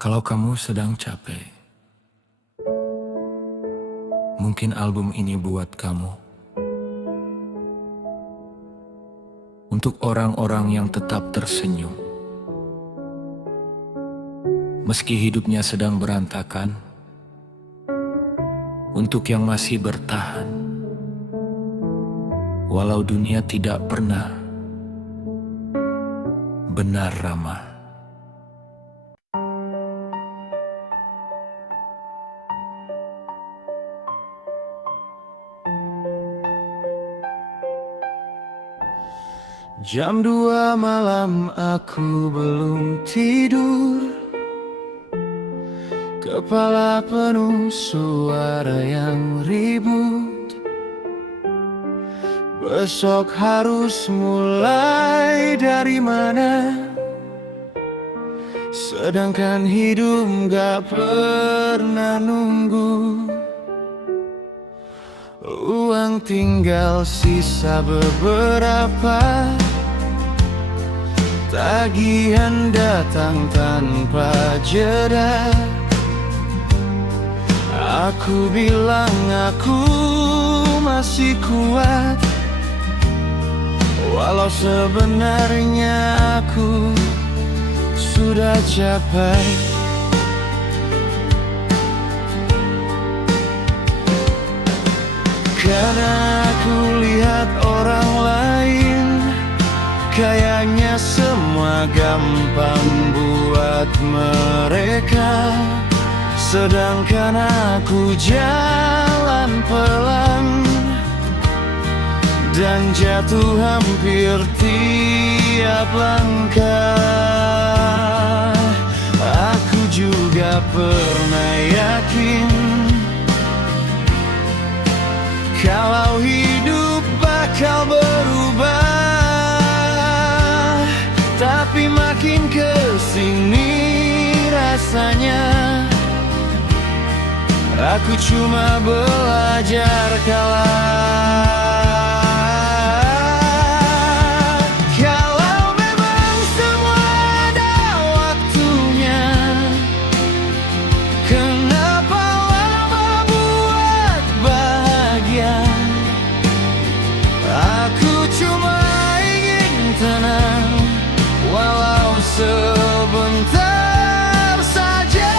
Kalau kamu sedang capek, mungkin album ini buat kamu. Untuk orang-orang yang tetap tersenyum, meski hidupnya sedang berantakan. Untuk yang masih bertahan, walau dunia tidak pernah benar ramah. Jam 2 malam aku belum tidur, kepala penuh suara yang ribut. Besok harus mulai dari mana? Sedangkan hidup gak pernah nunggu. Uang tinggal sisa beberapa, tagihan datang tanpa jeda. Aku bilang aku masih kuat, walau sebenarnya aku sudah capai. Karena aku lihat orang lain, kayaknya semua gampang buat mereka. Sedangkan aku jalan pelan dan jatuh hampir tiap langkah. Aku juga pernah yakin kalau hidup bakal berubah, tapi makin kesini rasanya aku cuma belajar kalah. Kalau memang semua ada waktunya, kenapa lama buat bahagia? Aku cuma ingin tenang, walau sebentar saja.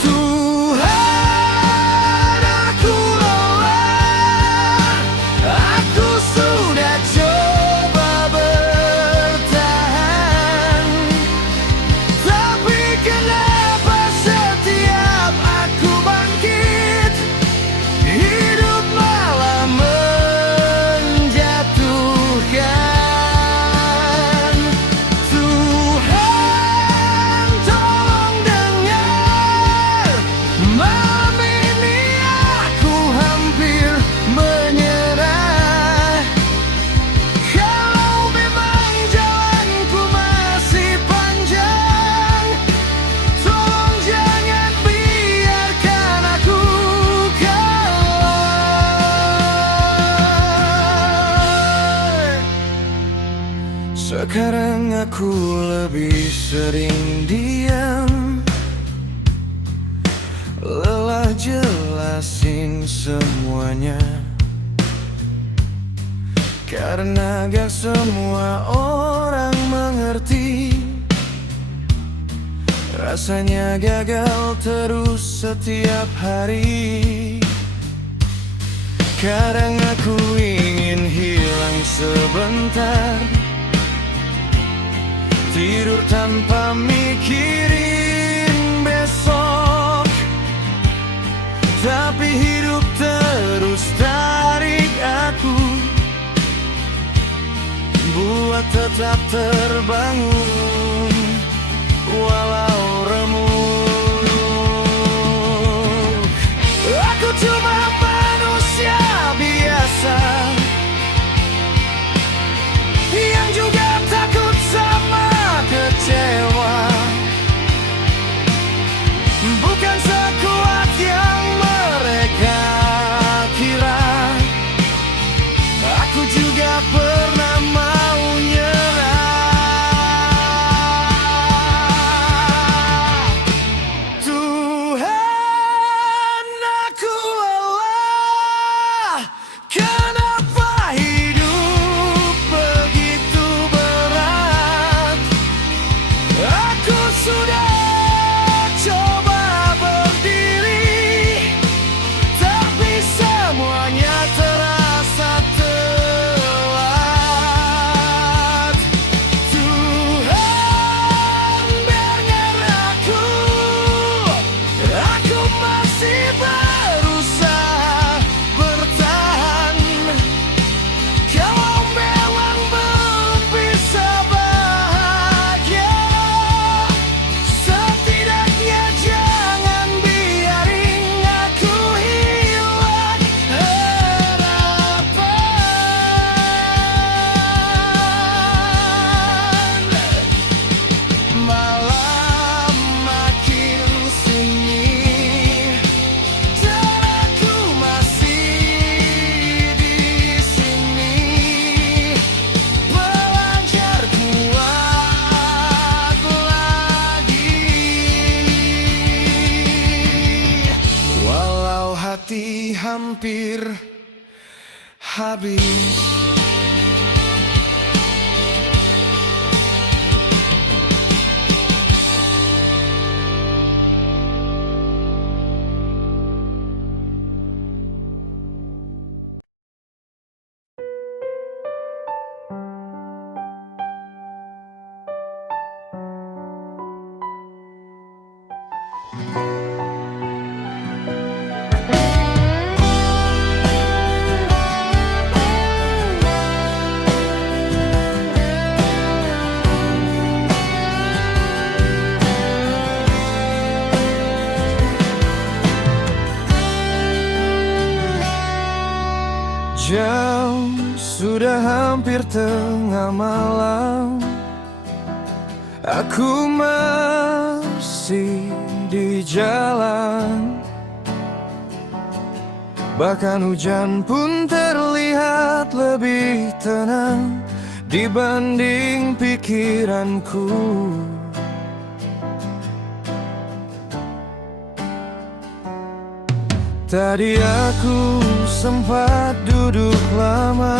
Tuhan, aku lelah, aku sudah coba bertahan, tapi kenapa setiap aku bangkit, hidup malah menjatuhkan. Tuhan, tolong dengar, malam ini aku hampir menyerah. Kalau memang jalanku masih panjang, tolong jangan biarkan aku kalah. Sekarang aku lebih sering diam, lelah jelasin semuanya, karena gak semua orang mengerti. Rasanya gagal terus setiap hari. Kadang aku ingin hilang sebentar, tidur tanpa mikirin besok, tapi hidup terus tarik aku buat tetap terbangun walau remuk. Aku cuma manusia biasa yang juga takut sama kecewa. Bukan sekuat yang mereka kira, aku juga pernah mau nyerah. habis. Jam sudah hampir tengah malam, aku masih di jalan. Bahkan hujan pun terlihat lebih tenang dibanding pikiranku. Tadi aku sempat duduk lama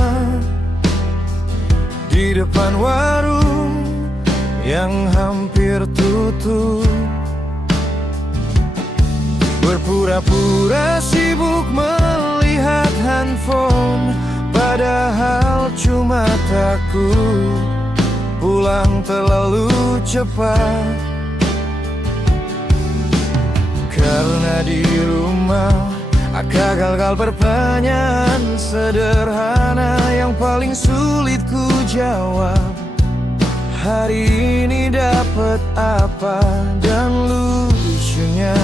di depan warung yang hampir tutup, berpura-pura sibuk melihat handphone, padahal cuma takut pulang terlalu cepat. Karena di rumah gagal pertanyaan sederhana yang paling sulit ku jawab. Hari ini dapat apa? Dan lucunya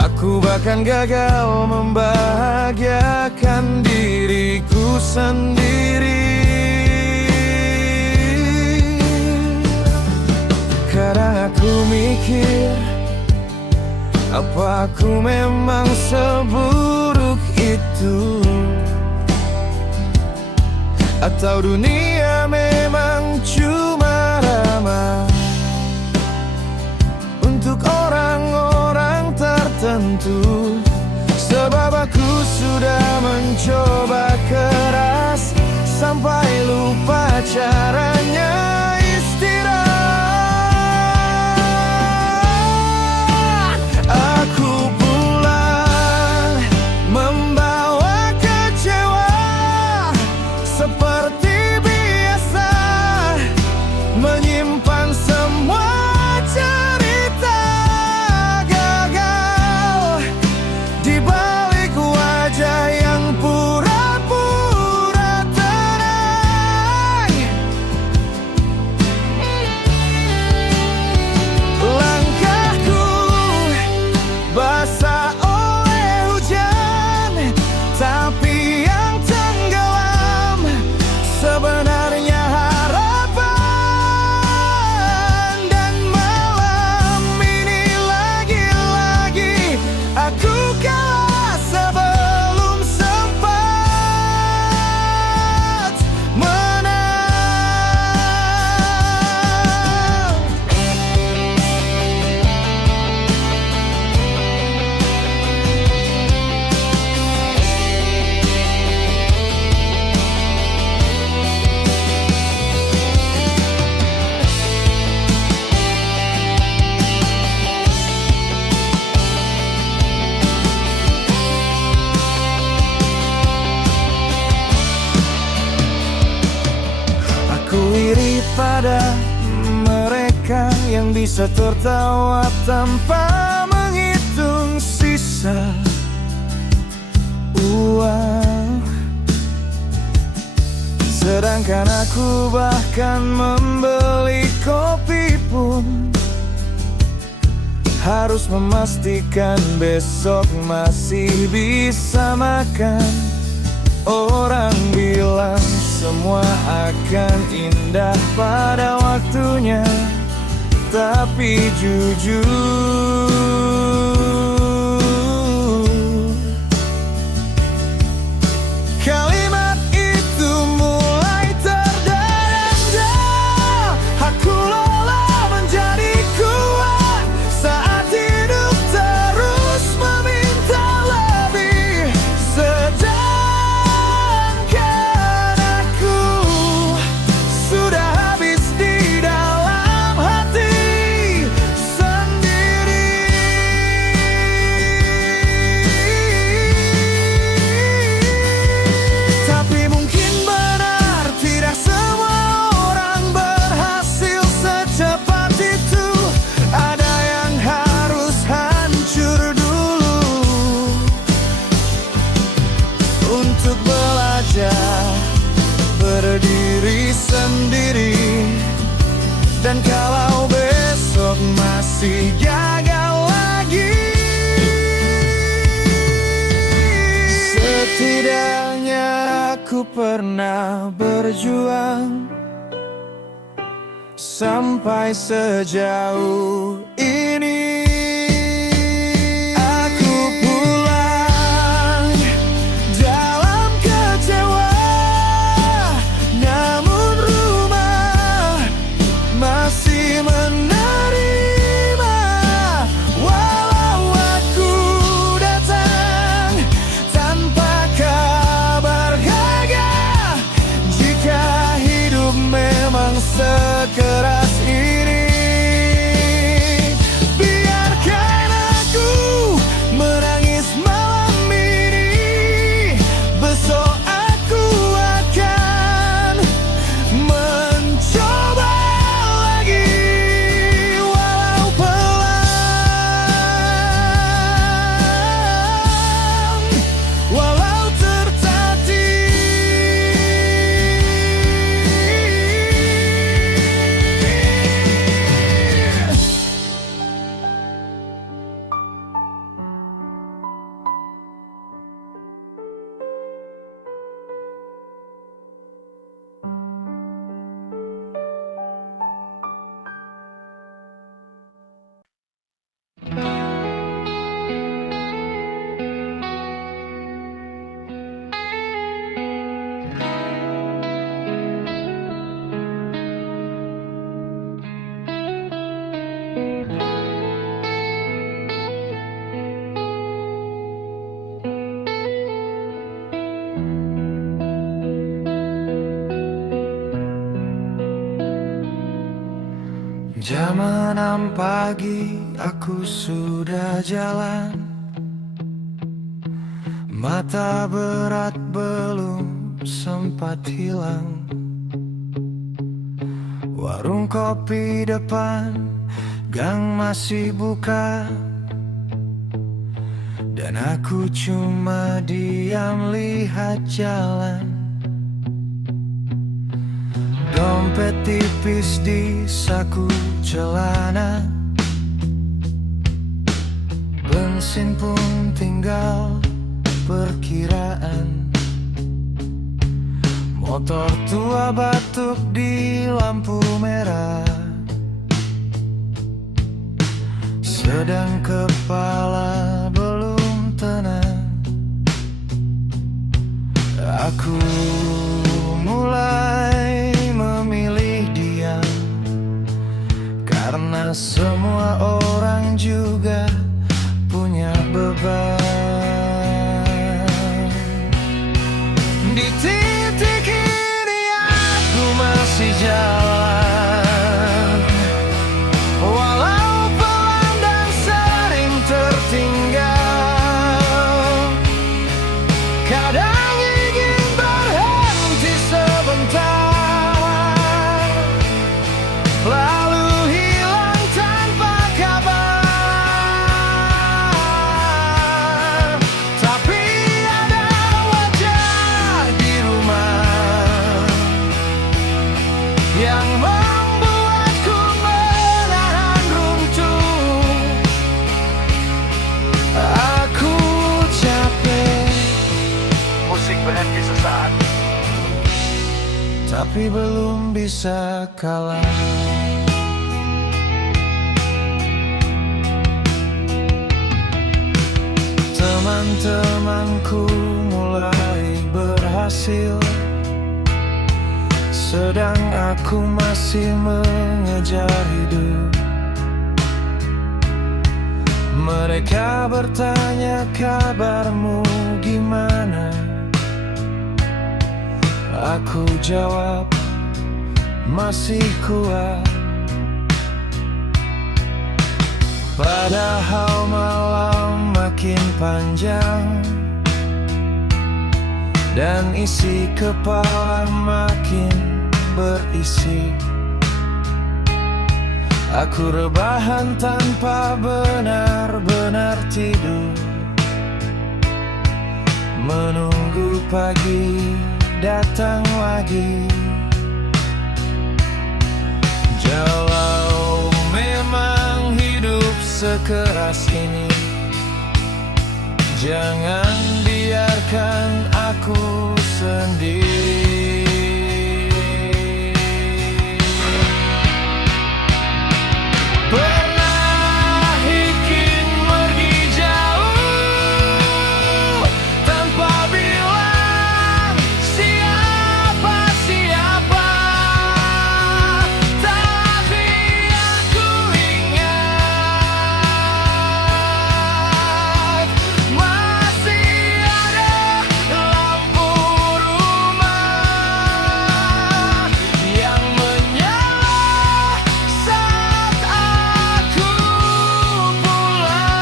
aku bahkan gagal membahagiakan diriku sendiri. Kadang aku mikir, apa aku memang seburuk itu? Atau dunia memang cuma ramah untuk orang-orang tertentu? Sebab aku sudah mencoba keras sampai lupa caranya istirahat. Pada mereka yang bisa tertawa tanpa menghitung sisa uang, sedangkan aku bahkan membeli kopi pun harus memastikan besok masih bisa makan. Orang bilang semua akan indah pada waktunya, tapi jujur kalimat itu mulai terdada. Aku lelah menjadi kuat saat hidup terus meminta lebih. Sedangkan masih gagal lagi. Setidaknya aku pernah berjuang sampai sejauh ini. Aku pulang dalam kecewa, namun rumah masih menerima. Walau aku datang tanpa kabar gagal, jika hidup memang sekeras ini, biarkan aku menangis malam ini. Besok aku akan mencoba lagi, walau pelan, walau tertatih. Jam 6 pagi aku sudah jalan, mata berat belum sempat hilang. Warung kopi depan gang masih buka, dan aku cuma diam lihat jalan. Dompet tipis di saku celana, bensin pun tinggal perkiraan. Motor tua batuk di lampu merah, sedang kepala belum tenang. Aku mulai memilih diam, karena semua orang juga punya beban. Di titik ini aku masih jalan, walau pelan dan sering tertinggal. Kadang ingin berhenti sebentar, lalu hilang tanpa kabar. Tapi ada wajah di rumah yang membuatku menahan runtuh. Aku capek, musik berhenti sesaat, tapi belum bisa kalah. Teman-temanku mulai berhasil, sedang aku masih mengejar hidup. Mereka bertanya kabarmu gimana, aku jawab masih kuat. Padahal malam makin panjang dan isi kepala makin berisi. Aku rebahan tanpa benar-benar tidur, menunggu pagi datang lagi. Kalau memang hidup sekeras ini. Jangan biarkan aku sendiri. Pernah ingin pergi jauh tanpa bilang siapa-siapa, tapi aku ingat masih ada lampu rumah yang menyala saat aku pulang.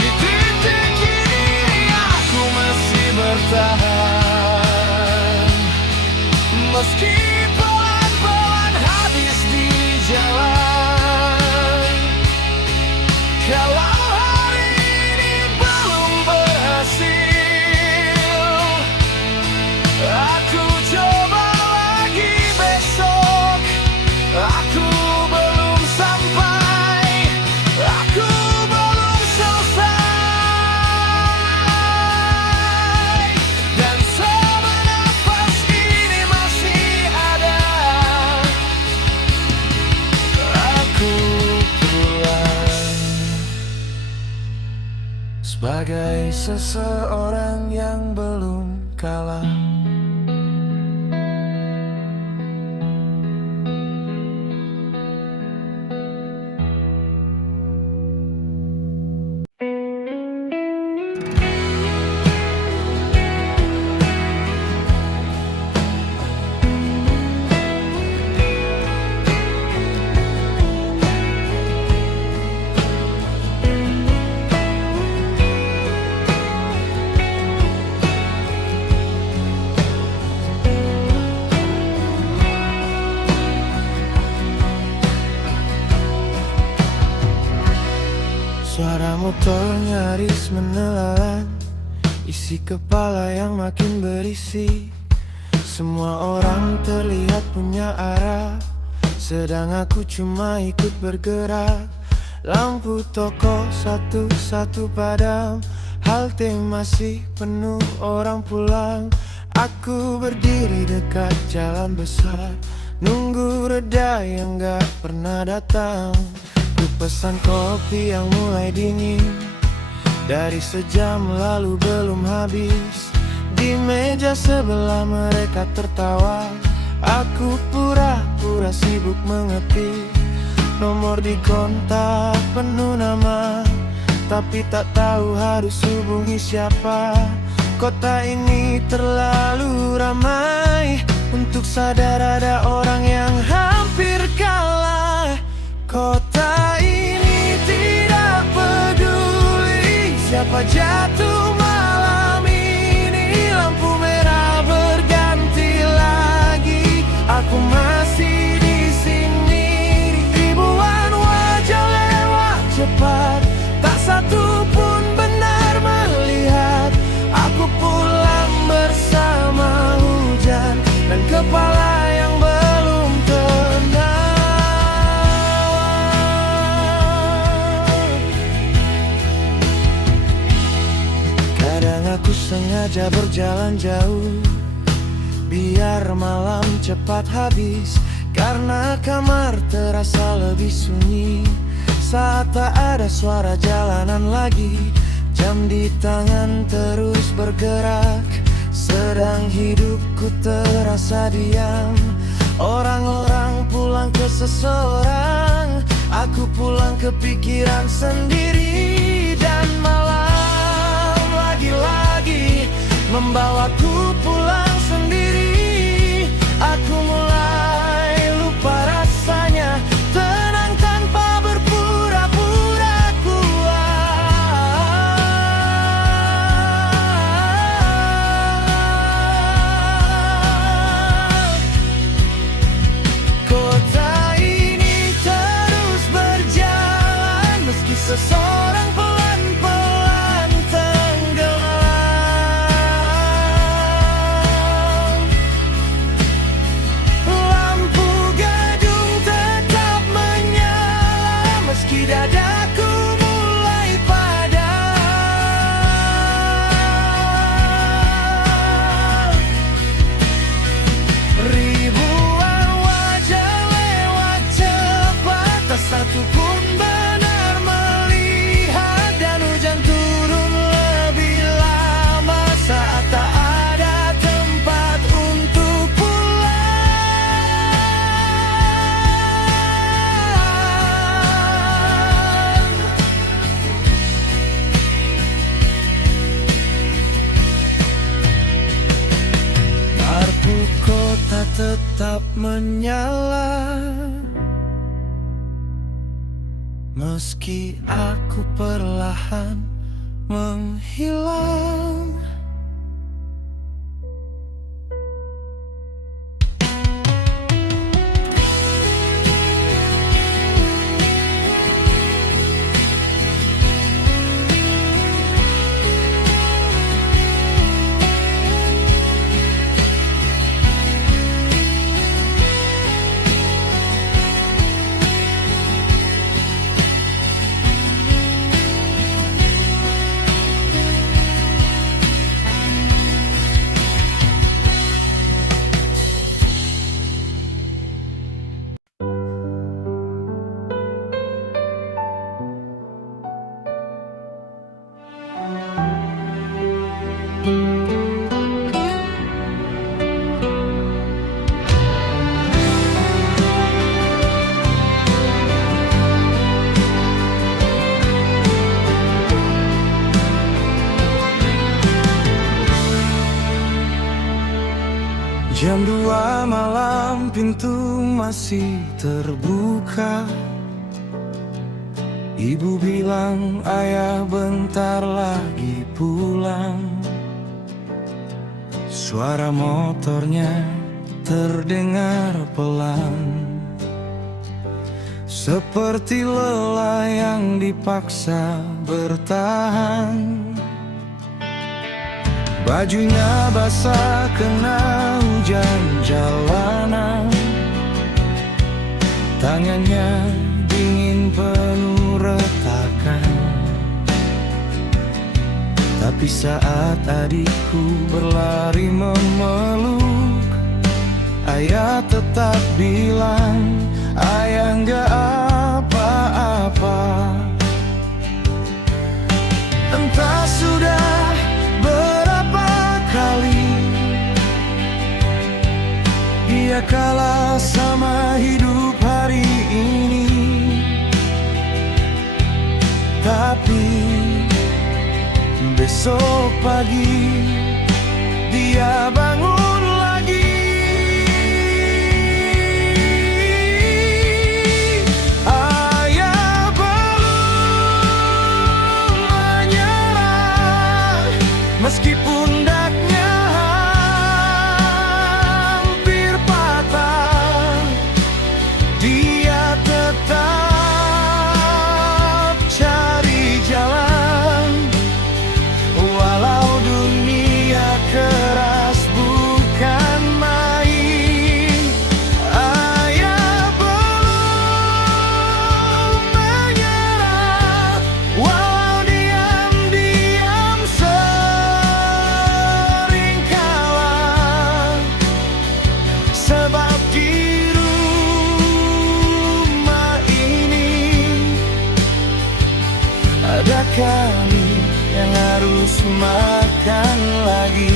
Di titik ini aku masih bertahan, meski pelan-pelan habis di jalan. Kalau hari ini belum berhasil, aku coba lagi besok. Aku belum sampai, aku belum selesai. Dan selama nafas ini masih ada, aku pulang. Sebagai seseorang yang belum kalah. Suara motor nyaris menelan isi kepala yang makin berisi. Semua orang terlihat punya arah, sedang aku cuma ikut bergerak. Lampu toko satu-satu padam, halte masih penuh orang pulang. Aku berdiri dekat jalan besar, nunggu reda yang gak pernah datang. Ku pesan kopi yang mulai dingin, dari sejam lalu belum habis. Di meja sebelah mereka tertawa, aku pura-pura sibuk mengetik. Nomor di kontak penuh nama, tapi tak tahu harus hubungi siapa. Kota ini terlalu ramai untuk sadar ada orang yang hampir kalah. Kota ini tidak peduli siapa jatuh malam ini. Lampu merah berganti lagi, aku masih di sini. Ribuan wajah lewat cepat, tak satu pun benar melihat. Aku pulang bersama hujan dan kepala yang belum tenang. Kadang aku sengaja berjalan jauh, biar malam cepat habis. Karena kamar terasa lebih sunyi saat tak ada suara jalanan lagi. Jam di tangan terus bergerak, sedang hidupku terasa diam. Orang-orang pulang ke seseorang, aku pulang ke pikiran sendiri. Dan malam lagi-lagi membawaku pulang sendiri. Aku mulai lupa rasanya tenang tanpa berpura-pura kuat. Kota ini terus berjalan meski seseorang pelan-pelan tenggelam. tetap menyala, meski aku perlahan menghilang. Jam 2 malam, pintu masih terbuka. Ibu bilang ayah bentar lagi pulang. Suara motornya terdengar pelan, seperti lelah yang dipaksa bertahan. Bajunya basah kena hujan jalanan, tangannya dingin penuh retakan. Tapi saat adikku berlari memeluk, ayah tetap bilang, ayah nggak apa-apa. Entah sudah dia kalah sama hidup hari ini, tapi besok pagi dia bangun lagi. Ayah belum menyerah, meskipun kami yang harus makan lagi.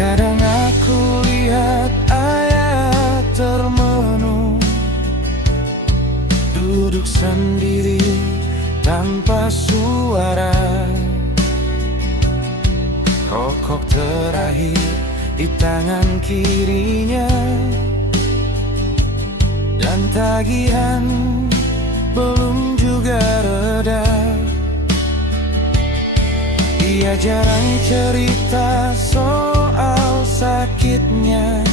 Kadang aku lihat ayah termenung, duduk sendiri tanpa suara. Rokok terakhir di tangan kirinya, dan tagihan belum juga reda. Dia jarang cerita soal sakitnya,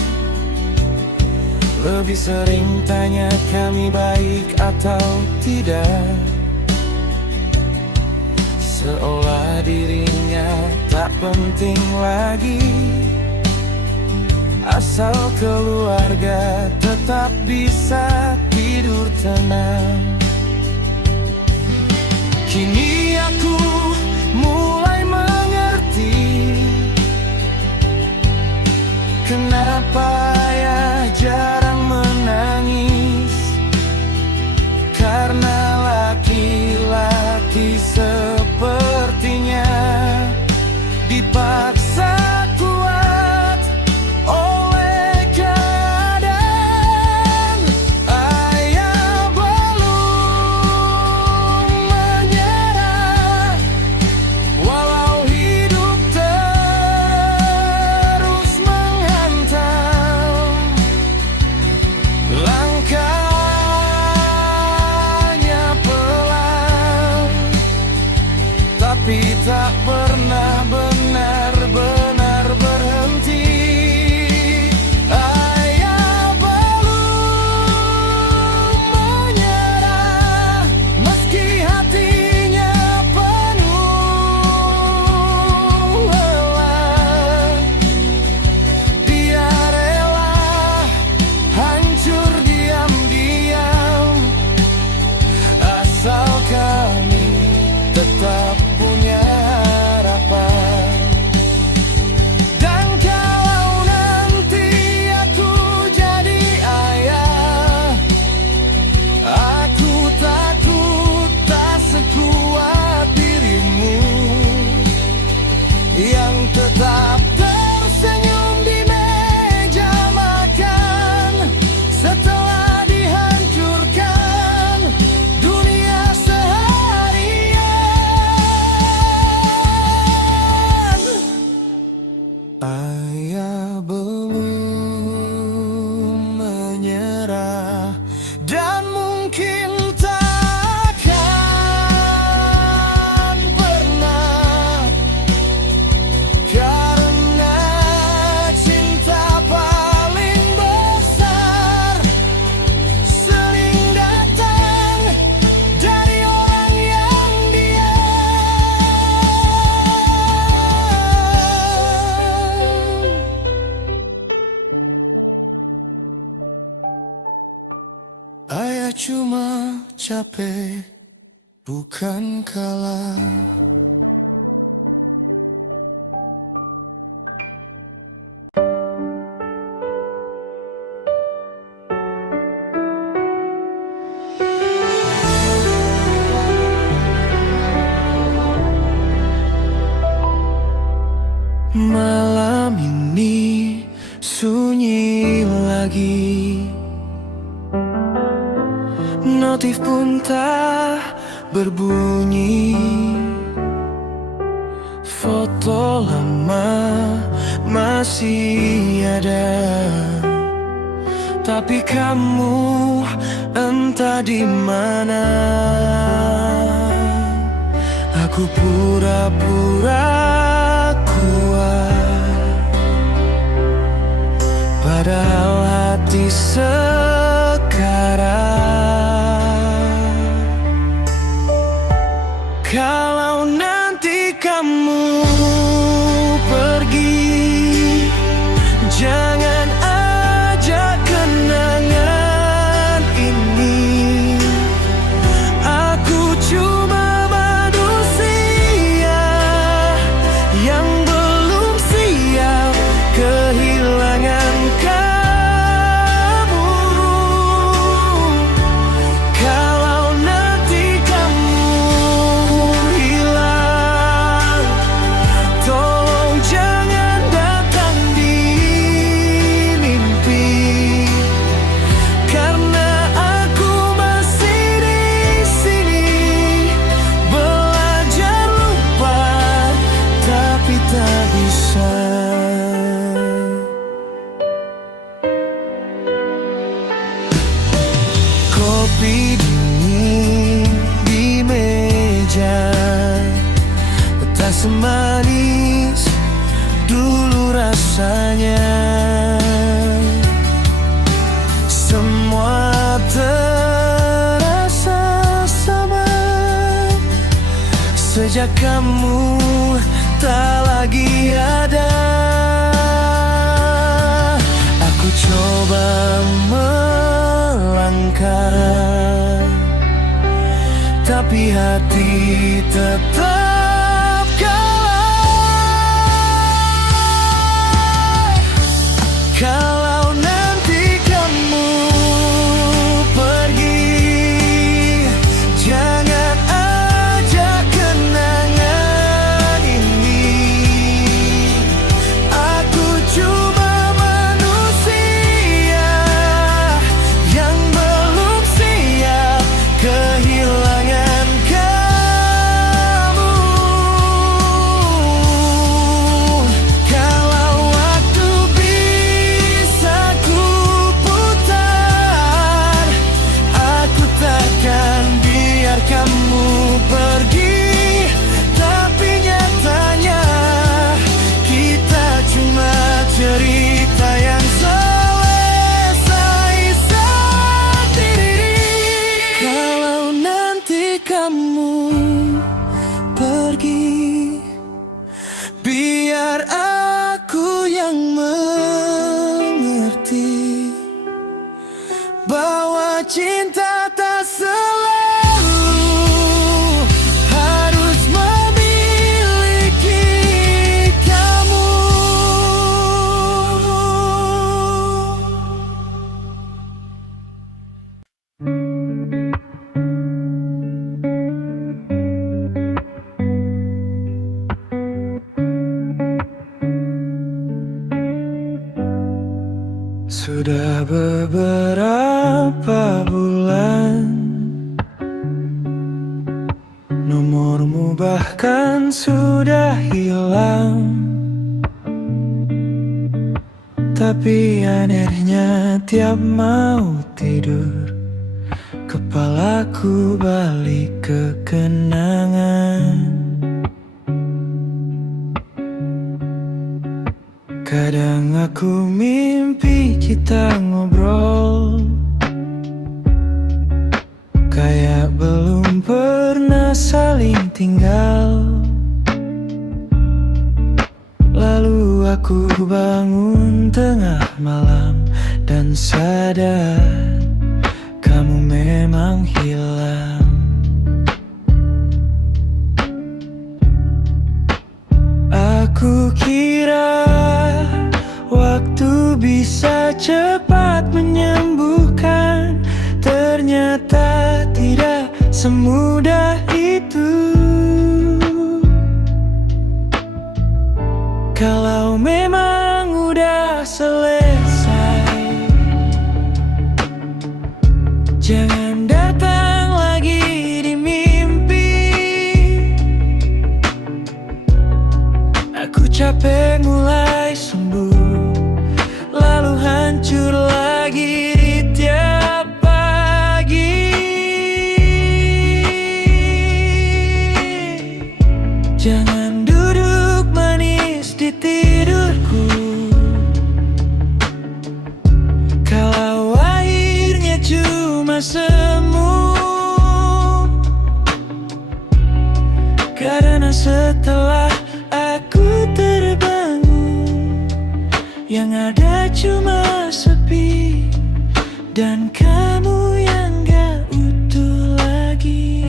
lebih sering tanya kami baik atau tidak. Seolah dirinya tak penting lagi, asal keluarga tetap bisa tidur tenang. Kini aku mulai mengerti kenapa ayah jarang menangis karena laki-laki sepertinya dipaksa kuat oleh keadaan. Ayah belum menyerah, walau hidup terus menghantam. Langkahnya pelan, tapi tak pernah benar-benar berhenti. Ayah belum menyerah, meski hatinya penuh lelah. Dia rela hancur diam-diam, asal kami tetap punya harapan. Dan kalau nanti aku jadi ayah, aku takut tak sekuat dirimu yang tetap tersenyum di meja makan setelah dihancurkan dunia seharian. Ayah belum menyerah dan mungkin takkan pernah, karena cinta paling besar sering datang dari orang yang diam. Ayah cuma capek, bukan kalah. Malam ini sunyi lagi, notif pun tak berbunyi. Foto lama masih ada, tapi kamu entah di mana. Aku pura-pura kuat, padahal hati sekarat. Kalau nanti kamu pergi, jangan ajak kenangan ini. Aku cuma manusia yang belum siap kehilangan kamu. Kalau nanti kamu hilang, tolong jangan datang di mimpi, karena aku masih di sini belajar lupa, tapi tak bisa. Kopi dingin di meja, tak semanis dulu rasanya. Semua terasa sama sejak kamu tak lagi ada. Aku coba melangkah, tapi hati tetap kalah. Kalau nanti kamu cerita yang selesai sendiri. Kalau nanti kamu pergi, biar aku yang mengerti bahwa cinta tak selalu harus memiliki kamu. Sudah beberapa bulan, nomormu bahkan sudah hilang. Tapi anehnya tiap mau tidur, kepalaku balik ke kenangan. Kadang aku mimpi kita ngobrol kayak belum pernah saling tinggal. Lalu aku bangun tengah malam dan sadar kamu memang hilang. Aku kira waktu bisa cepat menyembuhkan, ternyata tidak semudah itu. Kalau memang udah selesai, jangan datang lagi di mimpi. Aku capek mulai sembuh, lalu hancur lagi di tiap pagi. Jangan duduk manis di tidurku, kalau akhirnya cuma semu. Karena setelah aku terbangun, yang ada cuma sepi dan kamu yang gak utuh lagi.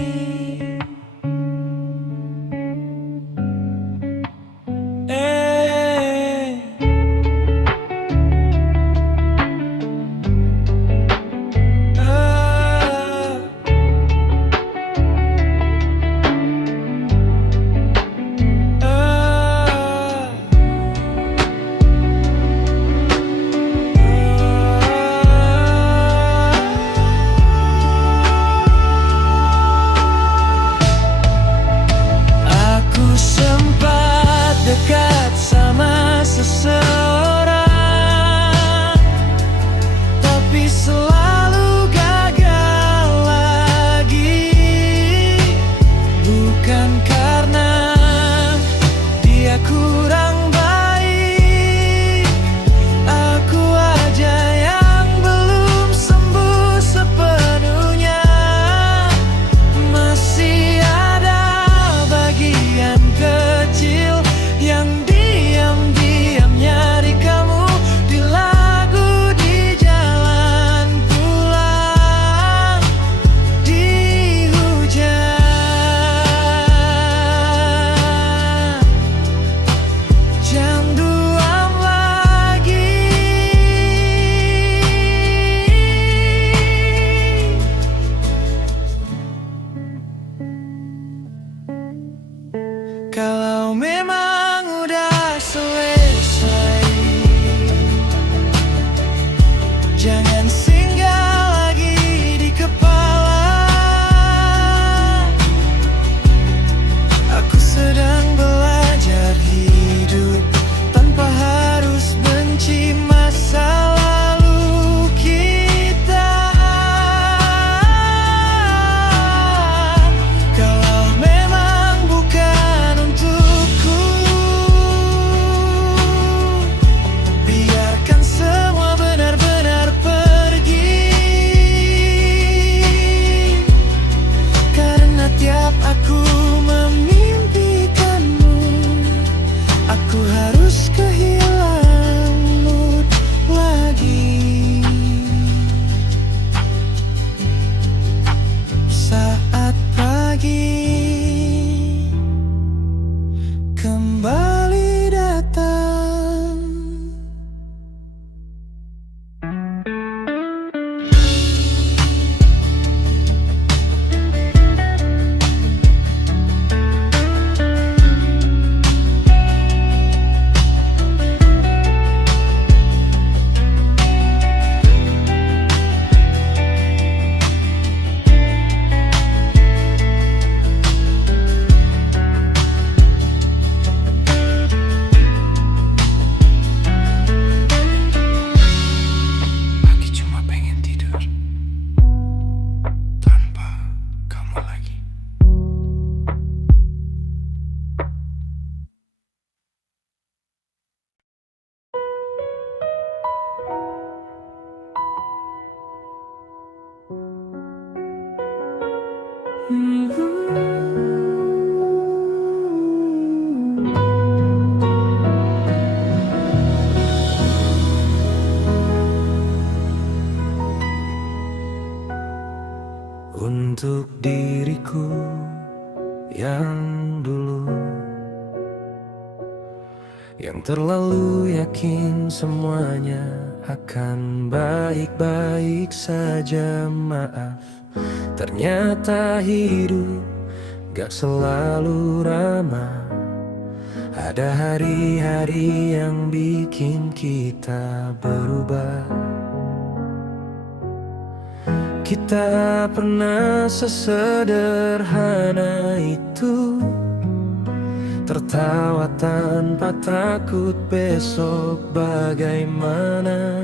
untuk diriku yang dulu, yang terlalu yakin semuanya akan baik-baik saja. Maaf, ternyata hidup gak selalu ramah. Ada hari-hari yang bikin kita berubah. Kita pernah sesederhana itu, tertawa tanpa takut besok bagaimana.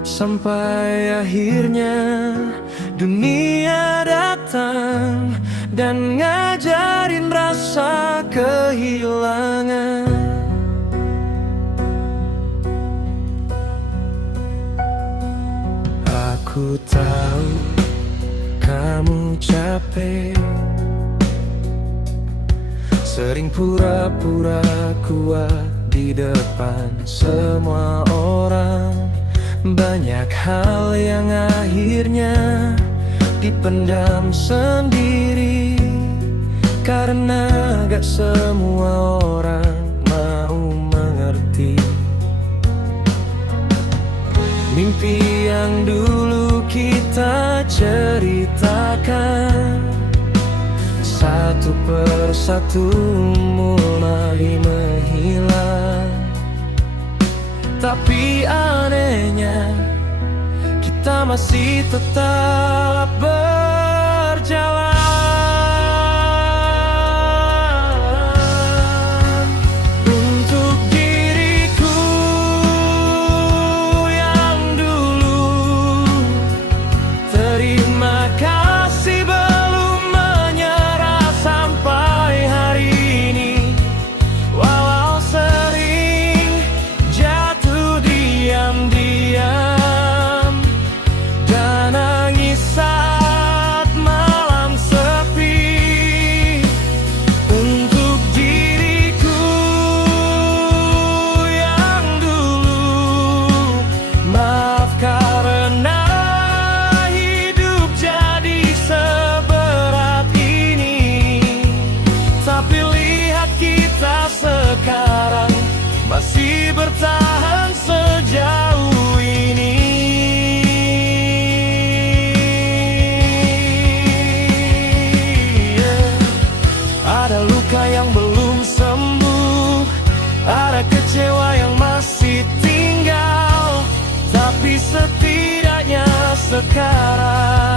Sampai akhirnya dunia datang dan ngajarin rasa kehilangan. Aku tahu kamu capek, sering pura-pura kuat di depan semua orang. Banyak hal yang akhirnya dipendam sendiri, karena gak semua orang mau mengerti. Mimpi yang dulu kita ceritakan, satu persatu mulai menghilang. Tapi anehnya kita masih tetap berjalan. Untuk diriku yang dulu, terima kasih belum menyerah sampai hari ini. Walau sering jatuh diam-diam dan nangis saat malam sepi. Untuk diriku yang dulu, maaf karena hidup jadi seberat ini. Tapi lihat kita sekarang masih bertahan sejauh ini. Ada luka yang belum sembuh, ada kecewa yang masih tinggal. Tapi setidaknya sekarang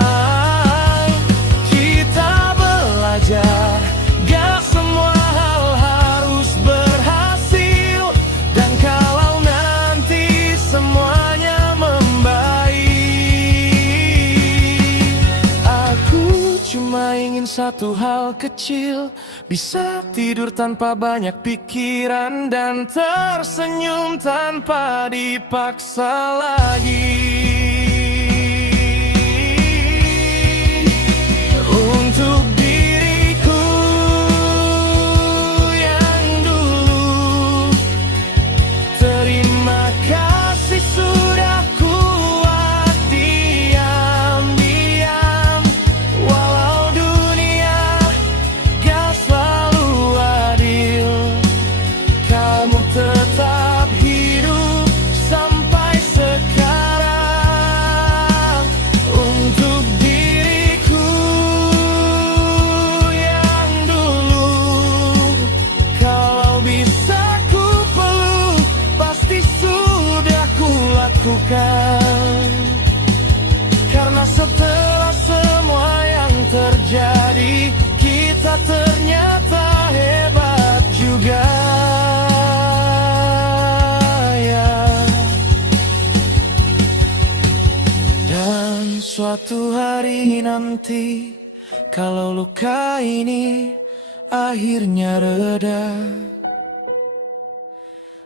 kita belajar, gak semua hal harus berhasil. Dan kalau nanti semuanya membaik, aku cuma ingin satu hal kecil, bisa tidur tanpa banyak pikiran dan tersenyum tanpa dipaksa lagi. Untuk diriku yang dulu, terima kasih sudah kuat diam-diam. Walau dunia gak selalu adil, kamu tetap hidup sampai sekarang. Untuk diriku yang dulu, kalau bisa ku peluk, pasti sudah kulakukan. Karena setelah semua yang terjadi, kita ternyata hebat juga, ya. Dan suatu hari nanti, kalau luka ini akhirnya reda,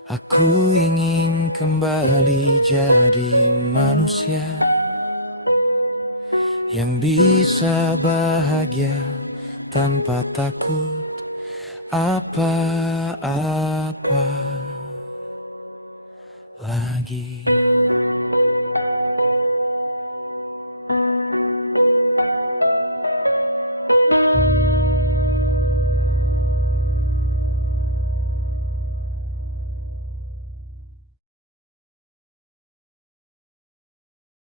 aku ingin kembali jadi manusia yang bisa bahagia tanpa takut apa-apa lagi.